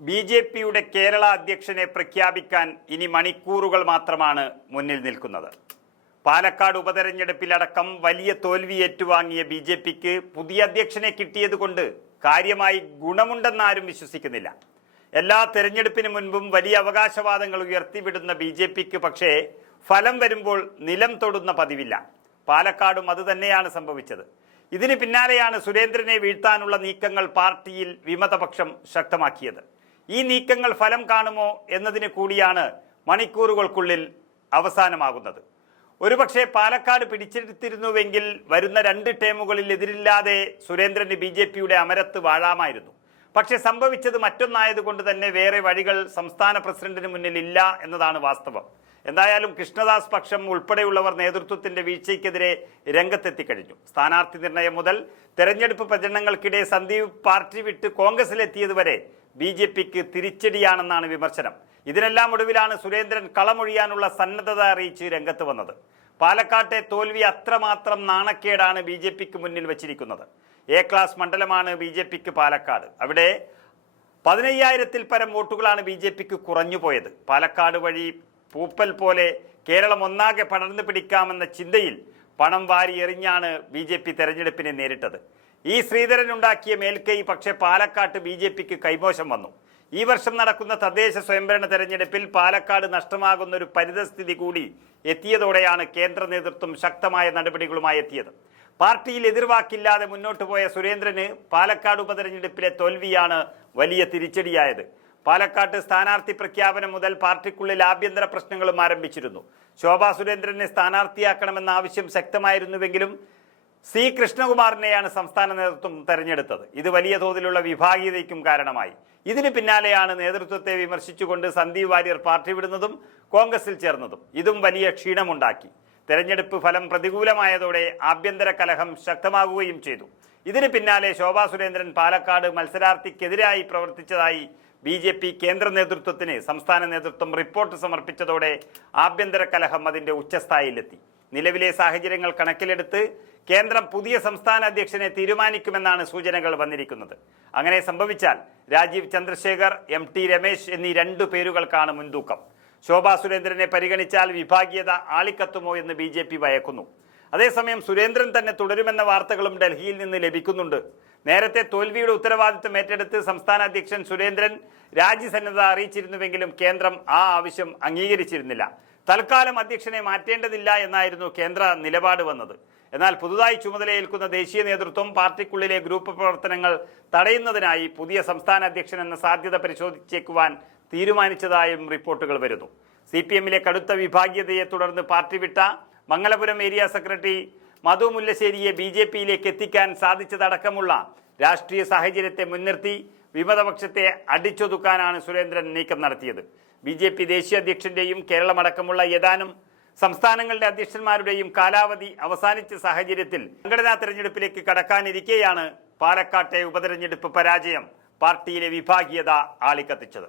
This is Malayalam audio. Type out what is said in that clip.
ബി.ജെ.പിയുടെ കേരള അധ്യക്ഷനെ പ്രഖ്യാപിക്കാൻ ഇനി മണിക്കൂറുകൾ മാത്രമാണ് മുന്നിൽ നിൽക്കുന്നത്. പാലക്കാട് ഉപതെരഞ്ഞെടുപ്പിലടക്കം വലിയ തോൽവി ഏറ്റുവാങ്ങിയ ബി.ജെ.പിക്ക് പുതിയ അധ്യക്ഷനെ കിട്ടിയതുകൊണ്ട് കാര്യമായി ഗുണമുണ്ടെന്നാരും വിശ്വസിക്കുന്നില്ല. എല്ലാ തെരഞ്ഞെടുപ്പിന് മുൻപും വലിയ അവകാശവാദങ്ങൾ ഉയർത്തിവിടുന്ന ബി.ജെ.പിക്ക് പക്ഷേ ഫലം വരുമ്പോൾ നിലം തൊടുന്ന പതിവില്ല. പാലക്കാടും അതുതന്നെയാണ് സംഭവിച്ചത്. ഇതിന് പിന്നാലെയാണ് സുരേന്ദ്രനെ വീഴ്ത്താനുള്ള നീക്കങ്ങൾ പാർട്ടിയിൽ വിമതപക്ഷം ശക്തമാക്കിയത്. ഈ നീക്കങ്ങൾ ഫലം കാണുമോ എന്നതിന് കൂടിയാണ് മണിക്കൂറുകൾക്കുള്ളിൽ അവസാനമാകുന്നത്. ഒരുപക്ഷെ പാലക്കാട് പിടിച്ചെടുത്തിരുന്നുവെങ്കിൽ വരുന്ന 2 ടേമുകളിൽ എതിരില്ലാതെ സുരേന്ദ്രന് ബി.ജെ.പിയുടെ അമരത്ത് വാഴാമായിരുന്നു. പക്ഷെ സംഭവിച്ചത് മറ്റൊന്നായതുകൊണ്ട് തന്നെ വേറെ വഴികൾ സംസ്ഥാന പ്രസിഡന്റിന് മുന്നിൽ ഇല്ല എന്നതാണ് വാസ്തവം. എന്തായാലും കൃഷ്ണദാസ് പക്ഷം ഉൾപ്പെടെയുള്ളവർ നേതൃത്വത്തിന്റെ വീഴ്ചയ്ക്കെതിരെ രംഗത്തെത്തിക്കഴിഞ്ഞു. സ്ഥാനാർത്ഥി നിർണയം മുതൽ തെരഞ്ഞെടുപ്പ് പ്രചരണങ്ങൾക്കിടെ സന്ദീപ് പാർട്ടി വിട്ട് കോൺഗ്രസിലെത്തിയതുവരെ ബി.ജെ.പിക്ക് തിരിച്ചടിയാണെന്നാണ് വിമർശനം. ഇതിനെല്ലാം ഒടുവിലാണ് സുരേന്ദ്രൻ കളമൊഴിയാനുള്ള സന്നദ്ധത അറിയിച്ച് രംഗത്ത് വന്നത്. പാലക്കാട്ടെ തോൽവി അത്രമാത്രം നാണക്കേടാണ് ബി.ജെ.പിക്ക് മുന്നിൽ വച്ചിരിക്കുന്നത്. എ ക്ലാസ് മണ്ഡലമാണ് ബി.ജെ.പിക്ക് പാലക്കാട്. അവിടെ 15,000-ൽ പരം വോട്ടുകളാണ് ബി.ജെ.പിക്ക് കുറഞ്ഞുപോയത്. പാലക്കാട് വഴി പൂപ്പൽ പോലെ കേരളം ഒന്നാകെ പടർന്നു പിടിക്കാമെന്ന ചിന്തയിൽ പണം വാരി എറിഞ്ഞാണ് ബി.ജെ.പി തെരഞ്ഞെടുപ്പിനെ നേരിട്ടത്. ഈ ശ്രീധരൻ ഉണ്ടാക്കിയ മേൽക്കൈ പക്ഷേ പാലക്കാട്ട് ബി.ജെ.പിക്ക് കൈമോശം വന്നു. ഈ വർഷം നടക്കുന്ന തദ്ദേശ സ്വയംഭരണ തെരഞ്ഞെടുപ്പിൽ പാലക്കാട് നഷ്ടമാകുന്ന ഒരു പരിതസ്ഥിതി കൂടി എത്തിയതോടെയാണ് കേന്ദ്ര നേതൃത്വം ശക്തമായ നടപടികളുമായി എത്തിയത്. പാർട്ടിയിൽ എതിർവാക്കില്ലാതെ മുന്നോട്ട് പോയ സുരേന്ദ്രന് പാലക്കാട് ഉപതെരഞ്ഞെടുപ്പിലെ തോൽവിയാണ് വലിയ തിരിച്ചടിയായത്. പാലക്കാട്ട് സ്ഥാനാർത്ഥി പ്രഖ്യാപനം മുതൽ പാർട്ടിക്കുള്ളിൽ ആഭ്യന്തര പ്രശ്നങ്ങളും ആരംഭിച്ചിരുന്നു. ശോഭാ സുരേന്ദ്രനെ സ്ഥാനാർത്ഥിയാക്കണമെന്ന ആവശ്യം ശക്തമായിരുന്നുവെങ്കിലും സി കൃഷ്ണകുമാറിനെയാണ് സംസ്ഥാന നേതൃത്വം തെരഞ്ഞെടുത്തത്. ഇത് വലിയ തോതിലുള്ള വിഭാഗീയതയ്ക്കും കാരണമായി. ഇതിന് പിന്നാലെയാണ് നേതൃത്വത്തെ വിമർശിച്ചുകൊണ്ട് സന്ദീപ് വാര്യർ പാർട്ടി വിടുന്നതും കോൺഗ്രസിൽ ചേർന്നതും. ഇതും വലിയ ക്ഷീണമുണ്ടാക്കി. തെരഞ്ഞെടുപ്പ് ഫലം പ്രതികൂലമായതോടെ ആഭ്യന്തര കലഹം ശക്തമാകുകയും ചെയ്തു. ഇതിന് പിന്നാലെ ശോഭാ സുരേന്ദ്രൻ പാലക്കാട് മത്സരാർത്ഥിക്കെതിരായി പ്രവർത്തിച്ചതായി ബി.ജെ.പി കേന്ദ്ര നേതൃത്വത്തിന് സംസ്ഥാന നേതൃത്വം റിപ്പോർട്ട് സമർപ്പിച്ചതോടെ ആഭ്യന്തര കലഹം അതിന്റെ ഉച്ചസ്ഥായിയിലെത്തി. നിലവിലെ സാഹചര്യങ്ങൾ കണക്കിലെടുത്ത് കേന്ദ്രം പുതിയ സംസ്ഥാന അധ്യക്ഷനെ തീരുമാനിക്കുമെന്നാണ് സൂചനകൾ വന്നിരിക്കുന്നത്. അങ്ങനെ സംഭവിച്ചാൽ രാജീവ് ചന്ദ്രശേഖർ, എം.ടി. രമേശ് എന്നീ 2 പേരുകൾക്കാണ് മുൻതൂക്കം. ശോഭാ സുരേന്ദ്രനെ പരിഗണിച്ചാൽ വിഭാഗീയത ആളിക്കത്തുമോ എന്ന് ബി.ജെ.പി ഭയക്കുന്നു. അതേസമയം സുരേന്ദ്രൻ തന്നെ തുടരുമെന്ന വാർത്തകളും ഡൽഹിയിൽ നിന്ന് ലഭിക്കുന്നുണ്ട്. നേരത്തെ തോൽവിയുടെ ഉത്തരവാദിത്വം ഏറ്റെടുത്ത് സംസ്ഥാന അധ്യക്ഷൻ സുരേന്ദ്രൻ രാജ്യസന്നദ്ധത അറിയിച്ചിരുന്നുവെങ്കിലും കേന്ദ്രം ആ ആവശ്യം അംഗീകരിച്ചിരുന്നില്ല. തൽക്കാലം അധ്യക്ഷനെ മാറ്റേണ്ടതില്ല എന്നായിരുന്നു കേന്ദ്ര നിലപാട് വന്നത്. എന്നാൽ പുതുതായി ചുമതലയേൽക്കുന്ന ദേശീയ നേതൃത്വം പാർട്ടിക്കുള്ളിലെ ഗ്രൂപ്പ് പ്രവർത്തനങ്ങൾ തടയുന്നതിനായി പുതിയ സംസ്ഥാന അധ്യക്ഷൻ എന്ന സാധ്യത പരിശോധിച്ചേക്കുവാൻ തീരുമാനിച്ചതായും റിപ്പോർട്ടുകൾ വരുന്നു. CPM-ലെ കടുത്ത വിഭാഗീയതയെ തുടർന്ന് പാർട്ടി വിട്ട മംഗലപുരം ഏരിയ സെക്രട്ടറി മധു മുല്ലശ്ശേരിയെ ബി.ജെ.പിയിലേക്ക് എത്തിക്കാൻ സാധിച്ചതടക്കമുള്ള രാഷ്ട്രീയ സാഹചര്യത്തെ മുൻനിർത്തി വിമതപക്ഷത്തെ അടിച്ചൊതുക്കാനാണ് സുരേന്ദ്രൻ നീക്കം നടത്തിയത്. ബി.ജെ.പി ദേശീയ അധ്യക്ഷന്റെയും കേരളമടക്കമുള്ള ഏതാനും സംസ്ഥാനങ്ങളുടെ അധ്യക്ഷന്മാരുടെയും കാലാവധി അവസാനിച്ച സാഹചര്യത്തിൽ സംഘടനാ തെരഞ്ഞെടുപ്പിലേക്ക് കടക്കാനിരിക്കെയാണ് പാലക്കാട്ടെ ഉപതെരഞ്ഞെടുപ്പ് പരാജയം പാർട്ടിയിലെ വിഭാഗീയത ആളിക്കത്തിച്ചത്.